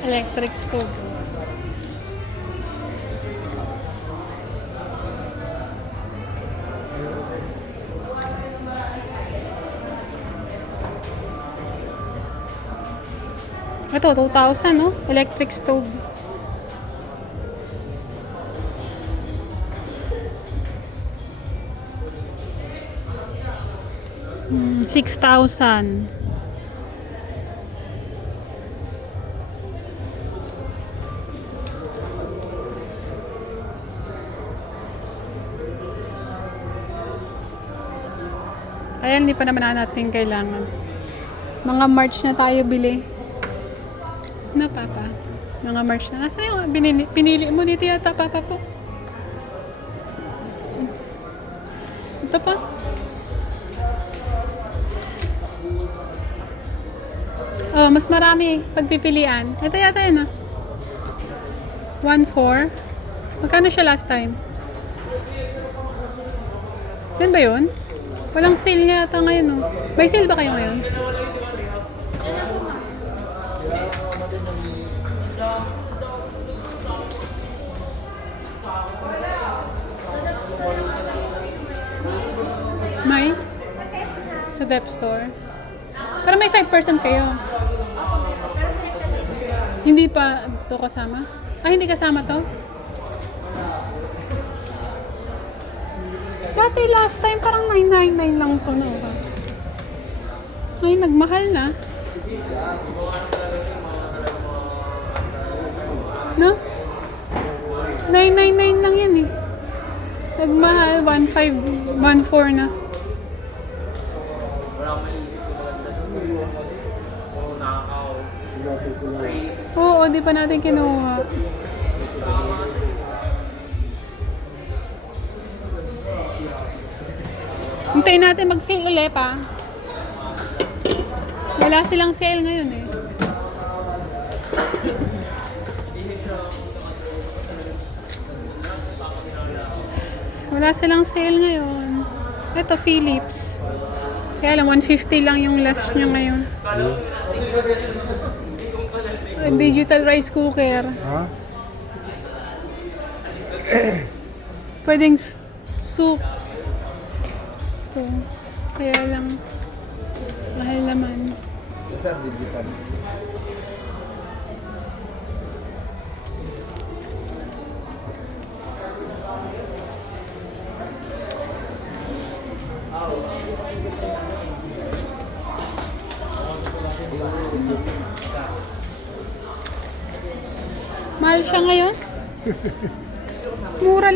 Electric stove. Ito, 2,000, no? Electric stove. Hmm, 6,000. Ayan, hindi pa naman natin kailangan. Mga March na tayo bili. Na, Papa? Mga March na. Nasaan yung pinili mo dito yata, Papa po? Ito pa? Oh, mas marami pagpipilian. Ito yata yun, ah. 1,400. Magkano siya last time? Yan ba yun? Walang sale nga yata ngayon, oh. May sale ba kayo ngayon? May? Sa Dep Store? Pero may 5% kayo. Hindi pa ito kasama? Ah, hindi kasama to? Dati last time parang 999 lang to, no? Ay, nagmahal na. No? 999 lang yan eh. Nagmahal, 1,500, 1,400 na. Oo, di pa natin kinuha. Hintayin natin mag-sale ulit pa. Wala silang sale ngayon eh. Wala silang sale ngayon. Ito, Philips. Kaya lang, 150 lang yung last nyo ngayon. Digital rice cooker. Ha? Pwedeng soup. Ito. Kaya lang, mahal naman. Sa digital. Mahal siya ngayon? Mura